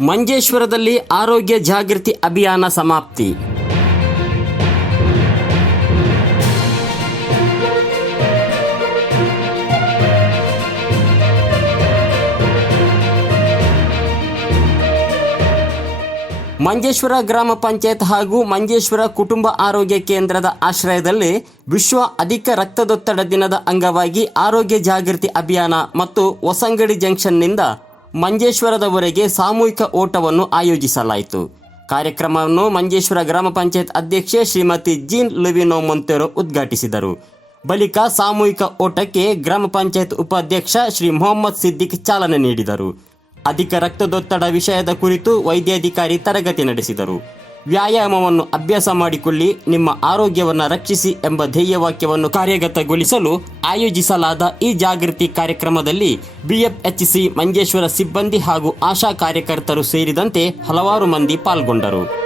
ಮಂಜೇಶ್ವರದಲ್ಲಿ ಆರೋಗ್ಯ ಜಾಗೃತಿ ಅಭಿಯಾನ ಸಮಾಪ್ತಿ. ಮಂಜೇಶ್ವರ ಗ್ರಾಮ ಪಂಚಾಯತ್ ಹಾಗೂ ಮಂಜೇಶ್ವರ ಕುಟುಂಬ ಆರೋಗ್ಯ ಕೇಂದ್ರದ ಆಶ್ರಯದಲ್ಲಿ ವಿಶ್ವ ಅಧಿಕ ರಕ್ತದೊತ್ತಡ ದಿನದ ಅಂಗವಾಗಿ ಆರೋಗ್ಯ ಜಾಗೃತಿ ಅಭಿಯಾನ ಮತ್ತು ಹೊಸಂಗಡಿ ಜಂಕ್ಷನ್ನಿಂದ ಮಂಜೇಶ್ವರದವರೆಗೆ ಸಾಮೂಹಿಕ ಓಟವನ್ನು ಆಯೋಜಿಸಲಾಯಿತು. ಕಾರ್ಯಕ್ರಮವನ್ನು ಮಂಜೇಶ್ವರ ಗ್ರಾಮ ಪಂಚಾಯತ್ ಅಧ್ಯಕ್ಷೆ ಶ್ರೀಮತಿ ಜೀನ್ ಲುವಿನೋ ಮೊಂತೆರೋ ಉದ್ಘಾಟಿಸಿದರು. ಬಳಿಕ ಸಾಮೂಹಿಕ ಓಟಕ್ಕೆ ಗ್ರಾಮ ಪಂಚಾಯತ್ ಉಪಾಧ್ಯಕ್ಷ ಶ್ರೀ ಮೊಹಮ್ಮದ್ ಸಿದ್ದಿಕ್ ಚಾಲನೆ ನೀಡಿದರು. ಅಧಿಕ ರಕ್ತದೊತ್ತಡ ವಿಷಯದ ಕುರಿತು ವೈದ್ಯಾಧಿಕಾರಿ ತರಗತಿ ನಡೆಸಿದರು. ವ್ಯಾಯಾಮವನ್ನು ಅಭ್ಯಾಸ ಮಾಡಿಕೊಳ್ಳಿ, ನಿಮ್ಮ ಆರೋಗ್ಯವನ್ನು ರಕ್ಷಿಸಿ ಎಂಬ ಧ್ಯೇಯವಾಕ್ಯವನ್ನು ಕಾರ್ಯಗತಗೊಳಿಸಲು ಆಯೋಜಿಸಲಾದ ಈ ಜಾಗೃತಿ ಕಾರ್ಯಕ್ರಮದಲ್ಲಿ ಬಿಎಫ್ಎಚ್ಸಿ ಮಂಜೇಶ್ವರ ಸಿಬ್ಬಂದಿ ಹಾಗೂ ಆಶಾ ಕಾರ್ಯಕರ್ತರು ಸೇರಿದಂತೆ ಹಲವಾರು ಮಂದಿ ಪಾಲ್ಗೊಂಡರು.